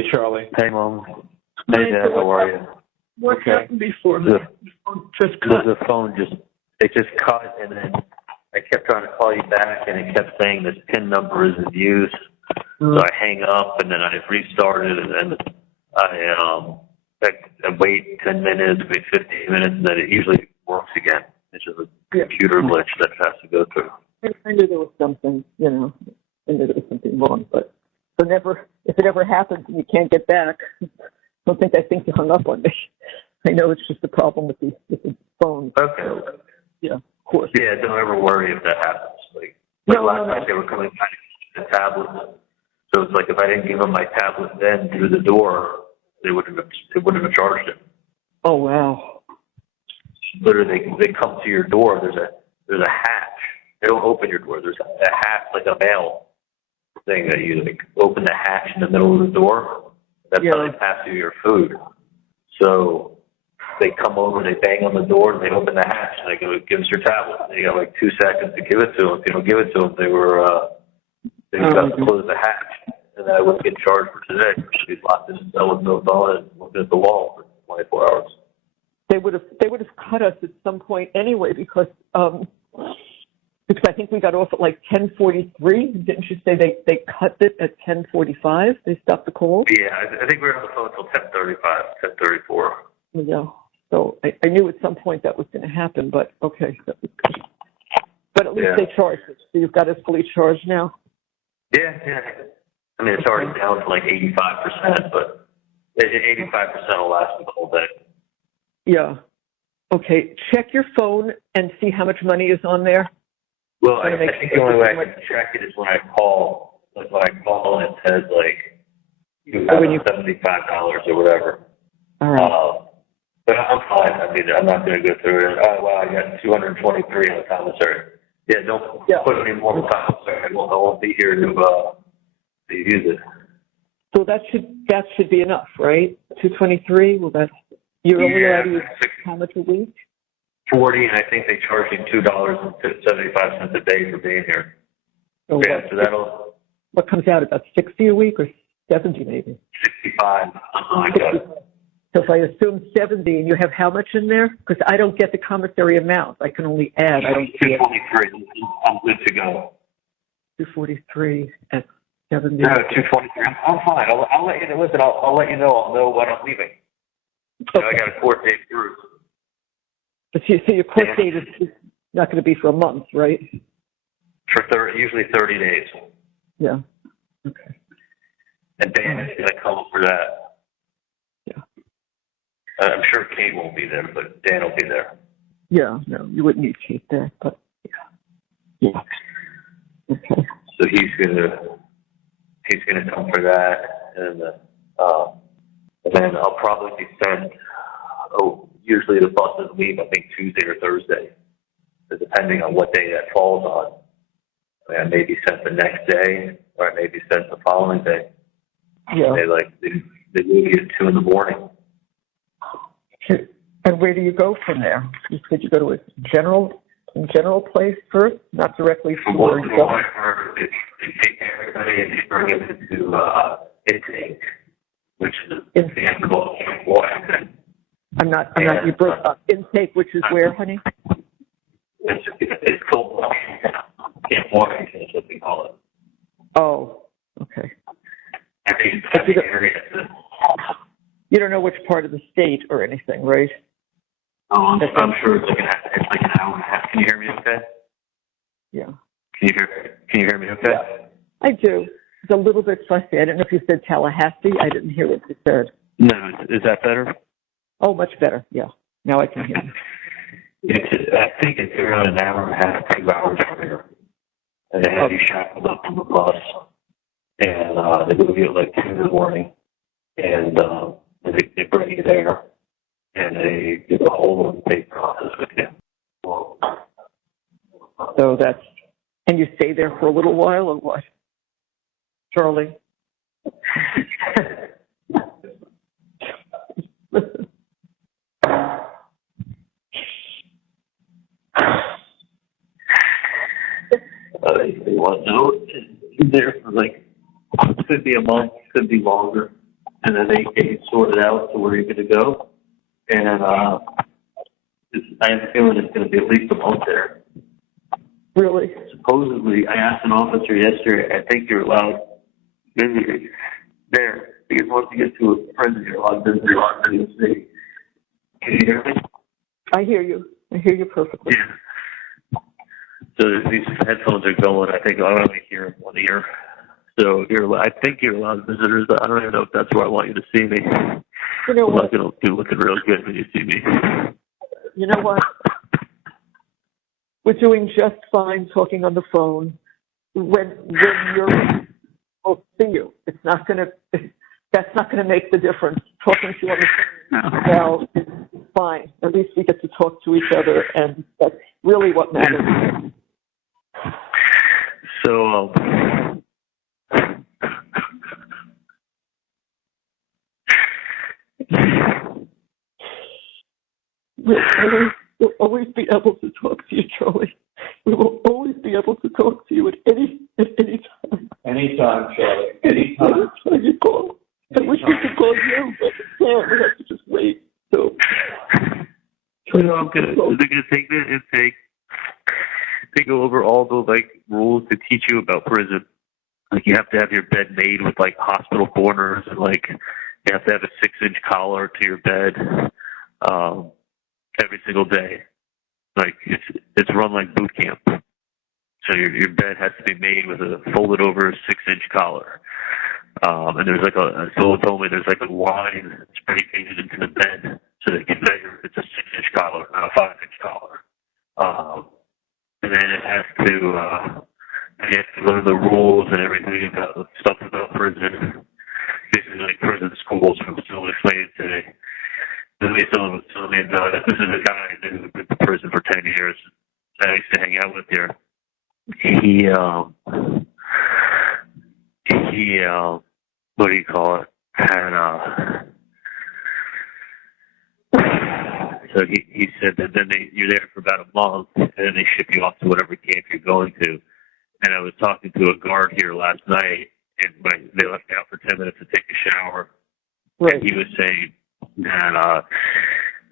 Hey, Charlie. Hey, Mom. Hey, Dad. How are you? What happened before the just cut? The phone it just cut, and then I kept trying to call you back, and it kept saying this PIN number is in use. So I hang up, and then I restarted, and then I wait 10 minutes, wait 15 minutes, and then it usually works again. It's just a computer glitch that has to go through. I knew there was something, I knew there was something wrong, but if it ever happens and you can't get back, I think you hung up on me. I know it's just a problem with the phone. Okay. So, yeah, of course. Yeah, don't ever worry if that happens. Last night they were coming back to the tablet. So it's like if I didn't give them my tablet then through the door, they wouldn't have charged it. Oh wow! Literally, they come to your door. There's a hatch. They don't open your door. There's a hatch, like a mail thing that you open the hatch in the middle of the door. That's how they pass you your food. So they come over, they bang on the door, and they open the hatch, and they go, "Give us your tablet." And you got like 2 seconds to give it to them. If you don't give it to them, they got to close the hatch, and then I wouldn't get charged for today. I'd be locked in the cell with no phone and looking at the wall for 24 hours. They would have cut us at some point anyway because I think we got off at like 10:43. Didn't you say they cut it at 10:45? They stopped the call. Yeah, I think we were on the phone until 10:35, 10:34. Yeah. So I knew at some point that was going to happen, but okay. But at least they charged it. So you've got us fully charged now? Yeah. I mean, it's already down to like 85%, but 85% will last the whole day. Yeah. Okay. Check your phone and see how much money is on there. Well, I think the only way I can check it is when I call. Like when I call and it says like you have $75 or whatever. All right. But I'm fine. I mean, I'm not going to go through it. Oh, wow, I got 223 on the commissary. Yeah, don't put any more on the commissary. I won't be here to use it. So that should be enough, right? 223. Well, you're only allowed to use how much a week? 40, and I think they charge you $2.75 a day for being here. So so what comes out about 60 a week or 70 maybe? 65. Oh my God. So if I assume 70, and you have how much in there? Because I don't get the commissary amount. I can only add. I don't see 243. I'm good to go. 243 at 70. No, 223. I'm fine. I'll let you know. Listen, I'll let you know. I'll know when I'm leaving. Okay. I got a court date through. But so your court date is not going to be for a month, right? For usually 30 days. Yeah. Okay. And Dan is going to come for that. Yeah. I'm sure Kate won't be there, but Dan will be there. Yeah. No, you wouldn't need Kate there, but yeah. Okay. So he's gonna come for that, and then I'll probably be sent. Usually the buses leave, I think, Tuesday or Thursday, so depending on what day that falls on. I may be sent the next day, or I may be sent the following day. Yeah. They leave you at 2 in the morning. Okay. And where do you go from there? You said you go to a general place first, not directly to where you go. They take everybody and they bring it into intake, which is you broke up. Intake, which is where, honey? It's called Camp Washington is what they call it. Oh, okay. I think it's the area. You don't know which part of the state or anything, right? Oh, I'm sure it's like an hour and a half. Can you hear me okay? Yeah. Can you hear me okay? Yeah, I do. It's a little bit fussy. I don't know if you said Tallahassee. I didn't hear what you said. No, is that better? Oh, much better. Yeah. Now I can hear you. I think it's around an hour and a half, 2 hours from here. And they have you shackled up on the bus. And they move you at like 2 in the morning. And they bring you there. And they do the whole intake process with you. So and you stay there for a little while or what? Charlie? They want to know. You're there for could be a month, could be longer. and then they get you sorted out to where you're going to go. And I have a feeling it's going to be at least a month there. Really? Supposedly, I asked an officer yesterday, I think you're allowed visitors there, because once you get to a prison, you're allowed visitors in the city. Can you hear me? I hear you. I hear you perfectly. Yeah. So these headphones are going. I think I only hear in one ear. So I think you're allowed visitors. I don't even know if that's where I want you to see me. You know what? I'm not going to be looking real good when you see me. You know what? We're doing just fine talking on the phone. When you're, I'll see you. It's not going to. That's not going to make the difference. Talking to you on the phone, well, it's fine. At least we get to talk to each other, and that's really what matters. So, We'll always be able to talk to you, Charlie. We will always be able to talk to you at any time. anytime, Charlie. Anytime. Anytime you call. I wish we could call you, but we can't. We have to just wait. So, they're gonna take the intake. They go over all the rules to teach you about prison. Like you have to have your bed made with hospital corners, and you have to have a 6-inch collar to your bed every single day. It's run like boot camp. So your bed has to be made with a folded over 6-inch collar. And there's someone told me there's a line spray painted into the bed so that you can measure it's a 6-inch collar, not a 5-inch collar. And then it has to, you have to learn the rules and everything about stuff about prison. Basically prison schools, from someone explained it today. Someone was telling me about it. This is a guy who's been in prison for 10 years that I used to hang out with here. He what do you call it? Had so he said that then you're there for about a month, and then they ship you off to whatever camp you're going to. And I was talking to a guard here last night, and they left me out for 10 minutes to take a shower. right. And he was saying that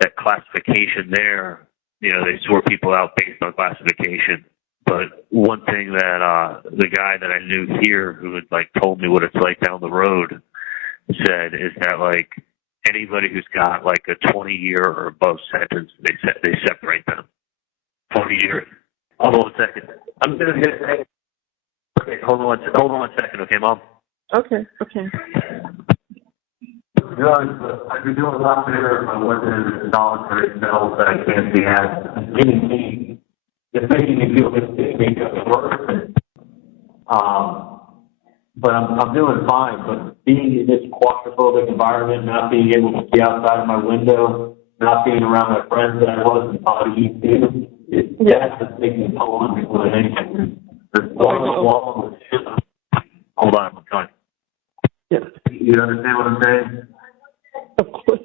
that classification there, they sort people out based on classification. But one thing that the guy that I knew here who had told me what it's like down the road said is that anybody who's got a 20-year or above sentence, they separate them. 20 years. Hold on a second. I'm gonna get it. Okay, hold on one second, okay, Mom? Okay. I've been doing a lot better if I wasn't in the solitary cells that I can't be at. It's making me feel worse. But I'm doing fine. But being in this claustrophobic environment, not being able to see outside of my window, not being around my friends that I was in Tallahassee, that's just making me toll on me more than anything. There's wall with shit. Hold on, I'm trying. Yeah. You understand what I'm saying? Of course.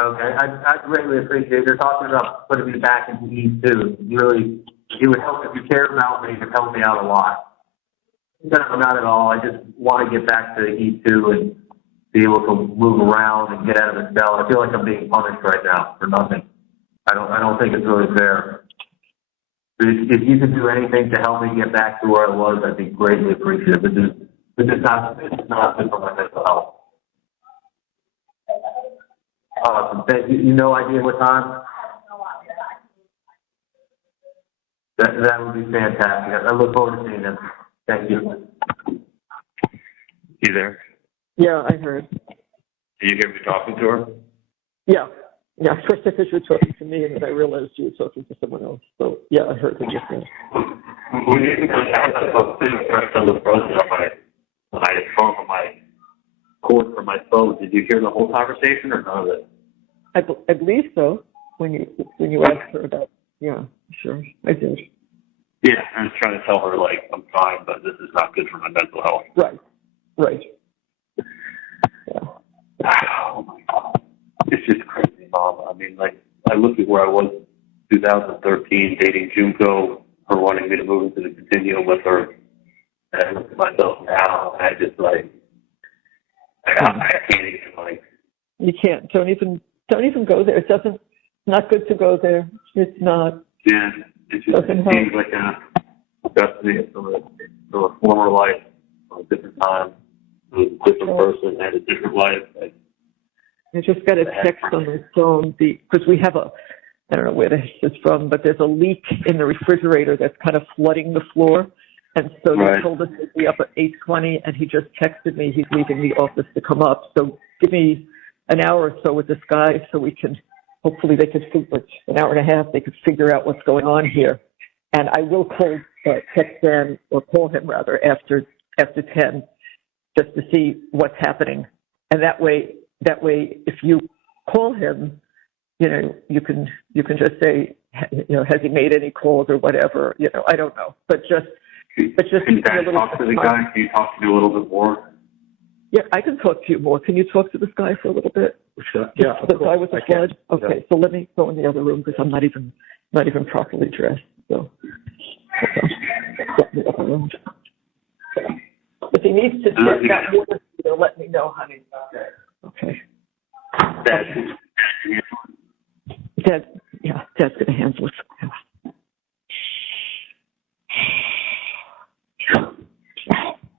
Okay, I greatly appreciate it. You're talking about putting me back into E2. Really, it would help if you cared about me. It would help me out a lot. No, not at all. I just want to get back to E2 and be able to move around and get out of the cell. I feel like I'm being punished right now for nothing. I don't think it's really fair. If you could do anything to help me get back to where I was, I'd be greatly appreciative. This is not good for my mental health. Awesome. You no idea what time? That would be fantastic. I look forward to seeing him. Thank you. You there? Yeah, I heard. Did you hear me talking to her? Yeah. First I thought you were talking to me, and then I realized you were talking to someone else. So yeah, I heard what you said. When you pressed on the button on my phone, on my cord for my phone, did you hear the whole conversation or none of it? I believe so. When you asked her about, yeah, sure, I did. Yeah, I was trying to tell her I'm fine, but this is not good for my mental health. Right. Yeah. Oh my God, it's just crazy, Mom. I mean, I look at where I was 2013, dating Junko, her wanting me to move into the continuum with her, and I look at myself now, and I just I can't even, like. You can't. Don't even go there. It's not good to go there. It's not. Yeah, it just seems like a destiny from a former life, a different time, a different person, and a different life. Like, I just got a text on my phone because we have I don't know where this is from, but there's a leak in the refrigerator that's kind of flooding the floor. And so they told us to be up at 8:20, and he just texted me he's leaving the office to come up. So give me an hour or so with this guy so we can, hopefully they could, an hour and a half, they could figure out what's going on here. And I will text Dan, or call him rather, after 10, just to see what's happening. And that way, if you call him, you can just say, has he made any calls or whatever? I don't know, but just. Can you talk to the guy? Can you talk to me a little bit more? Yeah, I can talk to you more. Can you talk to this guy for a little bit? Sure. Yeah, the guy with the flood. Okay, yeah. So let me go in the other room because I'm not even properly dressed. So the other room. If he needs to check that water, let me know, honey. Okay. Dad's gonna handle it.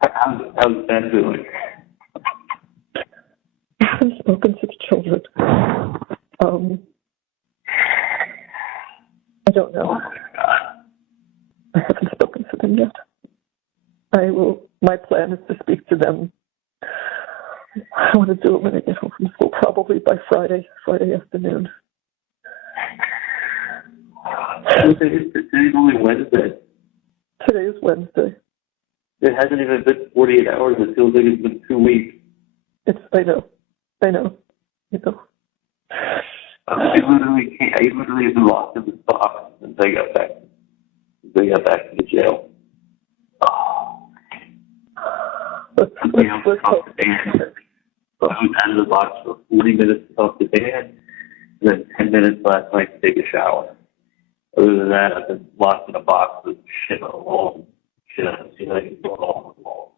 How's Ben doing? I haven't spoken to the children. I don't know. Oh my God. I haven't spoken to them yet. I will. My plan is to speak to them. I want to do it when I get home from school, probably by Friday afternoon. Today's only Wednesday. Today is Wednesday. It hasn't even been 48 hours. It feels like it's been 2 weeks. I know. I literally have been locked in the box since I got back. To the jail. Let's talk to Dan. I was out of the box for 40 minutes to talk to Dan, and then 10 minutes last night to take a shower. Other than that, I've been locked in a box with shit on the wall. Shit I haven't seen anything going on the wall.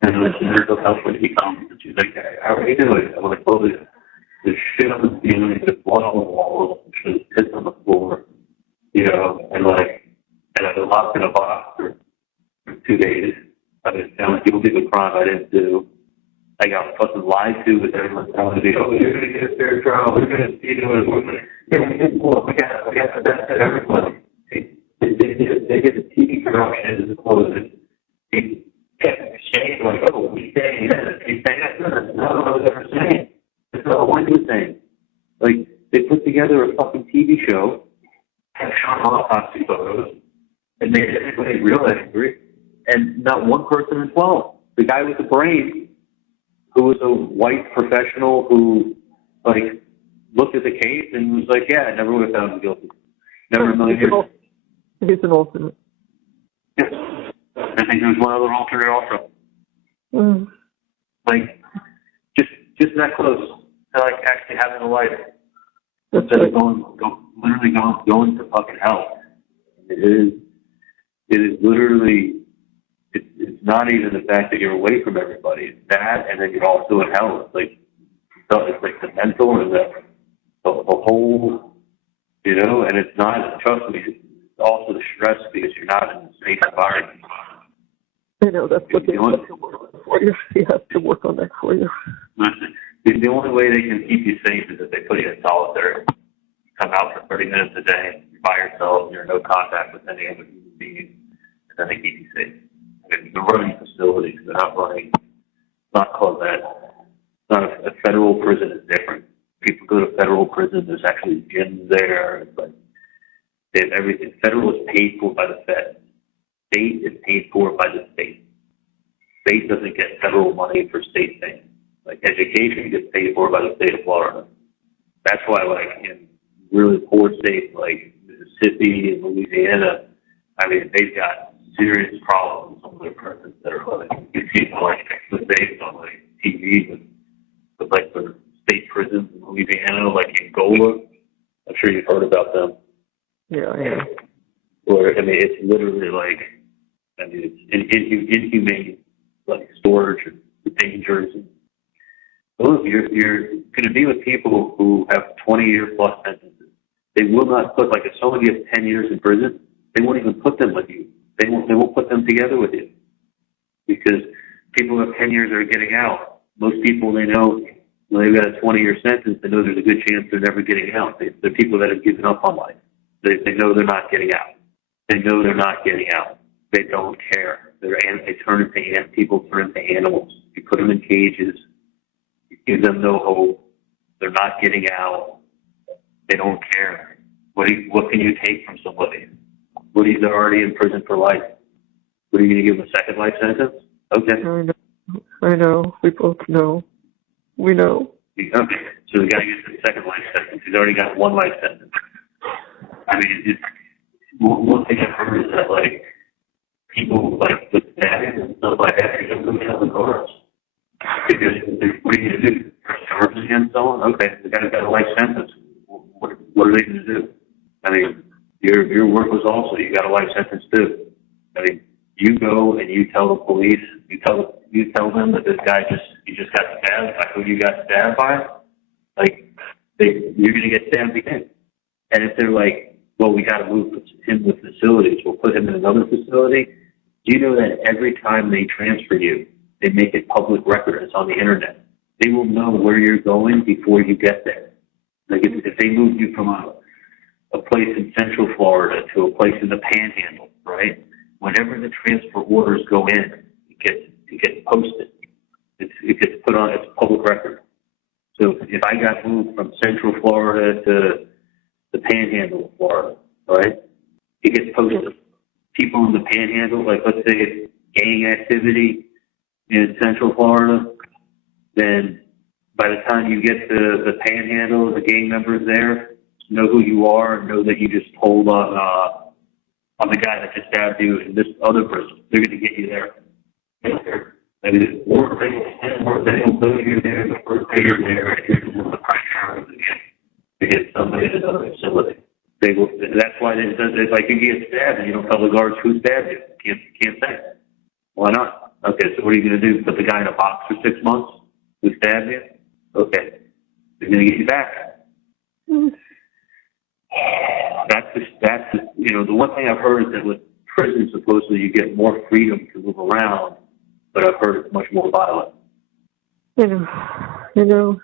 And the nurse help when he comes, and she's like, how are you doing? I'm like, well, there's shit on the ceiling, there's blood on the walls, there's piss on the floor, and I've been locked in a box for 2 days. I've been telling people do a crime I didn't do. I got fucking lied to with everyone telling me, oh, you're going to get a fair trial, we're going to see you doing it. We got to everybody. They get the TV production is closed. He kept saying, like, oh, we say this, we say that. That's not what I was ever saying. That's not what he was saying. Like, they put together a fucking TV show, had shot autopsy photos, and made everybody real angry, and not one person in 12. The guy with the brain, who was a white professional who, like, looked at the case and was like, yeah, I never would have found him guilty. Never in a million years. He's an alternate. Yes. I think there's one other alternate also. Like, just that close to, like, actually having a life. Instead of going to fucking hell. It is literally, it's not even the fact that you're away from everybody. It's that, and then you're also in hell. It's like the mental and the whole, and it's not, trust me, it's also the stress because you're not in a safe environment. I know, that's what they have to work on for you. He has to work on that for you. The only way they can keep you safe is if they put you in solitary. You come out for 30 minutes a day, you're by yourself, you're in no contact with any other human beings, and then they keep you safe. And they're running facilities, they're not running, not called that. It's not a federal prison is different. People go to federal prison, there's actually gyms there, but they have everything. Federal is paid for by the Fed. State is paid for by the state. State doesn't get federal money for state things. Like education gets paid for by the state of Florida. That's why, like, in really poor states like Mississippi and Louisiana, I mean, they've got serious problems with some of their prisons that are like, you see like based on like TV with like the state prisons in Louisiana, like Angola. I'm sure you've heard about them. Yeah. Or I mean, it's literally like, I mean, it's inhumane like storage and dangers. Look, you're going to be with people who have 20-year plus sentences. They will not put, like, if someone gets 10 years in prison, they won't even put them with you. They won't put them together with you, because people who have 10 years are getting out. Most people they know, when they've got a 20-year sentence, they know there's a good chance they're never getting out. They're people that have given up on life. They know they're not getting out. They know they're not getting out. They don't care. They turn into people turn into animals. You put them in cages. You give them no hope. They're not getting out. They don't care. What can you take from somebody? He's already in prison for life. What are you going to give him, a second life sentence? Okay. I know. We both know. We know. Okay. So the guy gets a second life sentence. He's already got one life sentence. I mean, one thing I've heard is that, like, people, like, with stabbing and stuff like that, they don't go down the guards. Because what are you going to do? Press charges against someone? Okay, the guy's got a life sentence. What are they going to do? I mean, your work was also, you got a life sentence too. I mean, you go and you tell the police, you tell them that this guy just got stabbed by who you got stabbed by. Like, you're going to get stabbed again. And if they're like, well, we got to move him with facilities, we'll put him in another facility. Do you know that every time they transfer you, they make it public record? It's on the internet. They will know where you're going before you get there. Like, if they move you from a place in Central Florida to a place in the Panhandle, right? Whenever the transfer orders go in, it gets posted. It gets put on, it's public record. So if I got moved from Central Florida to the Panhandle of Florida, right? It gets posted. People in the Panhandle, like, let's say it's gang activity in Central Florida, then by the time you get to the Panhandle, the gang members there know who you are, know that you just told on the guy that just stabbed you in this other person. They're going to get you there. I mean, or they'll know you're there the first day you're there, and you're doing the pressure to get somebody in another facility. That's why it's like you get stabbed and you don't tell the guards who stabbed you. Can't say. Why not? Okay, so what are you going to do? Put the guy in a box for 6 months who stabbed you? Okay, they're going to get you back. That's the one thing I've heard is that with prison, supposedly you get more freedom to move around, but I've heard it's much more violent. You know,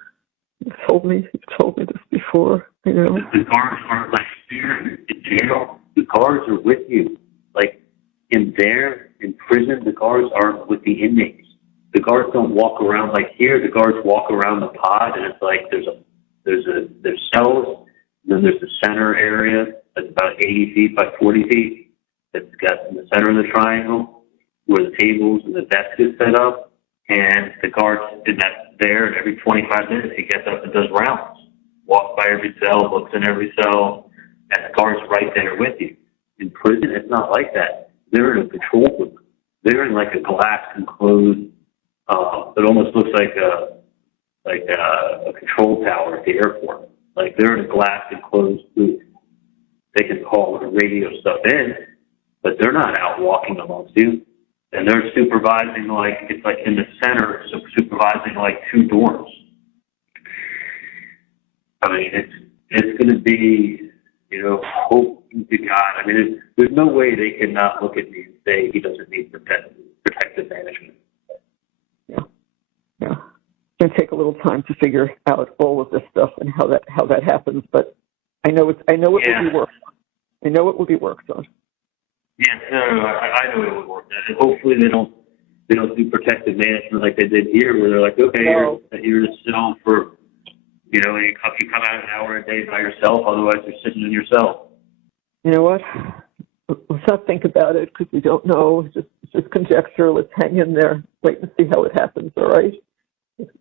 you've told me this before. The guards aren't like here in jail. The guards are with you. Like in prison, the guards aren't with the inmates. The guards don't walk around like here. The guards walk around the pod, and it's like there's cells. Then there's the center area that's about 80 feet by 40 feet. That's got in the center of the triangle where the tables and the desk is set up. And the guards in that there, and every 25 minutes he gets up and does rounds. Walks by every cell, looks in every cell, and the guard's right there with you. In prison, it's not like that. They're in a control room. They're in like a glass enclosed, it almost looks like a control tower at the airport. Like they're in a glass enclosed booth. They can call the radio stuff in, but they're not out walking amongst you. And they're supervising it's like in the center, supervising like 2 dorms. I mean, it's going to be, hope to God. I mean, there's no way they can not look at me and say he doesn't need protective management. Yeah. It's going to take a little time to figure out all of this stuff and how that happens, but I know it will be worked. I know it will be worked on. Yes, I know it would work. And hopefully they don't do protective management like they did here, where they're like, okay, you're in a cell for, you come out an hour a day by yourself, otherwise you're sitting in your cell. You know what? Let's not think about it because we don't know. It's just conjecture. Let's hang in there, wait and see how it happens. All right?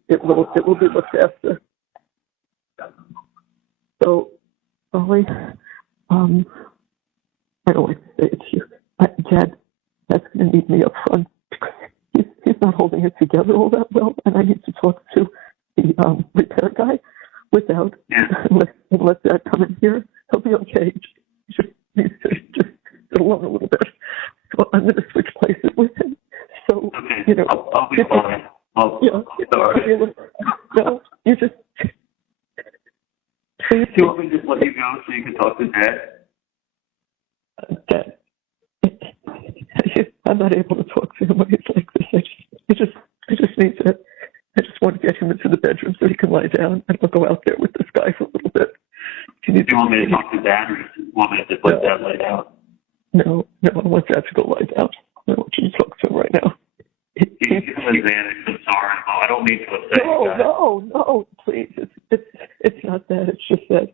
It will be looked after. So, Ollie, I don't like to say it to you. Dad's going to need me up front because he's not holding it together all that well, and I need to talk to the repair guy without let Dad come in here. He'll be okay. Just get along a little bit. So I'm going to switch places with him. So okay, you know, I'll be fine. Sorry. No, you just, please Do you want me to just let you go so you can talk to Dad? Dad, I'm not able to talk to him when he's like this. I just need to, I just want to get him into the bedroom so he can lie down, and I'll go out there with this guy for a little bit. Do you want me to talk to Dad, or just want me to just let Dad lie down? No, I want Dad to go lie down. I want you to talk to him right now. He's Xanax. I'm sorry. I don't mean to upset you guys. No, please. It's not that. It's just that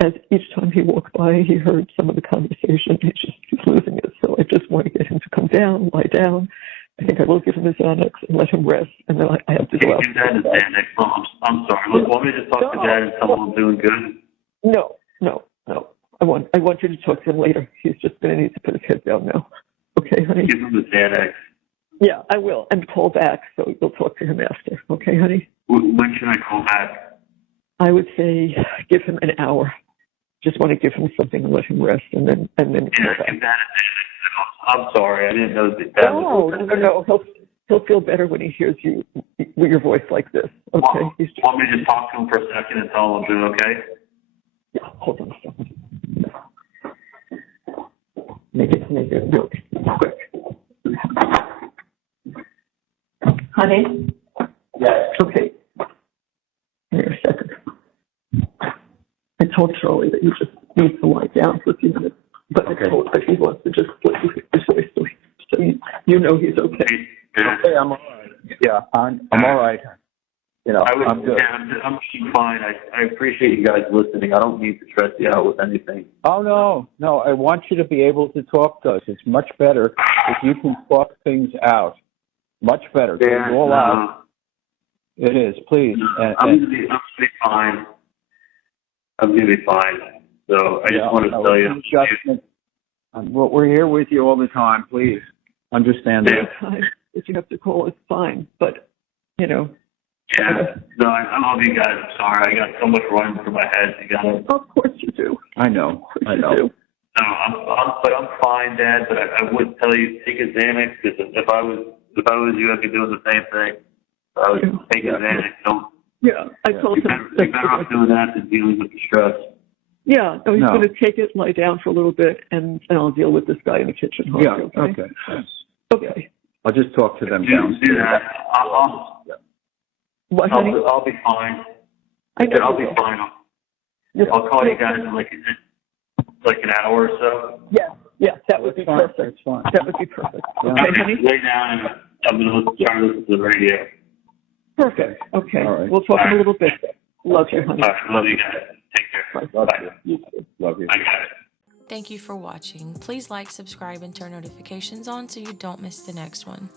as each time he walked by, he heard some of the conversation. He's losing it. So I just want to get him to come down, lie down. I think I will give him his Xanax and let him rest, and then I have to go out. Give Dad his Xanax. I'm sorry. Look, want me to just talk to Dad and tell him I'm doing good? No. I want you to talk to him later. He's just going to need to put his head down now. Okay, honey? Give him his Xanax. Yeah, I will. And call back, so you'll talk to him after. Okay, honey? When should I call back? I would say give him an hour. Just want to give him something and let him rest, and then call back. Give Dad a Xanax. I'm sorry. I didn't know that was... No. He'll feel better when he hears you with your voice like this. Okay? Want me to just talk to him for a second and tell him I'm doing okay? Yeah, hold on a second. Make it real quick. Honey? Yes. Okay. Here a second. I told Charlie that you just need to lie down for a few minutes, but I told him that he wants to just split his voice so you know he's okay. Okay, I'm all right. Yeah, I'm all right. You know, I'm good. Yeah, I'm fine. I appreciate you guys listening. I don't need to stress you out with anything. Oh, no. I want you to be able to talk to us. It's much better if you can talk things out. Much better. Get it all out. It is, please. I'm gonna be fine. I'm gonna be fine. So I just want to tell you. We're here with you all the time. Please understand that. Anytime if you have to call, it's fine. But you know. Yeah. No, I love you guys. I'm sorry. I got so much running through my head. Of course you do. I know. You do. No, I'm fine, Dad. But I would tell you take a Xanax, because if I was you, I'd be doing the same thing. I would take a Xanax. I told him. You're better off doing that than dealing with the stress. Yeah, no, he's going to take it, lie down for a little bit, and I'll deal with this guy in the kitchen. Yeah, okay. Okay. I'll just talk to them downstairs. Do that. I'll be fine. I'll be fine. I'll call you guys in like an hour or so. Yeah, that would be perfect. That's fine. That would be perfect. Yeah. Okay, honey? Lay down and I'm going to try to listen to the radio. Perfect. Okay. All right. We'll talk in a little bit. Love you, honey. All right. Love you guys. Take care. Love Bye. you. Love you. I got it. Thank you for watching. Please like, subscribe, and turn notifications on so you don't miss the next one.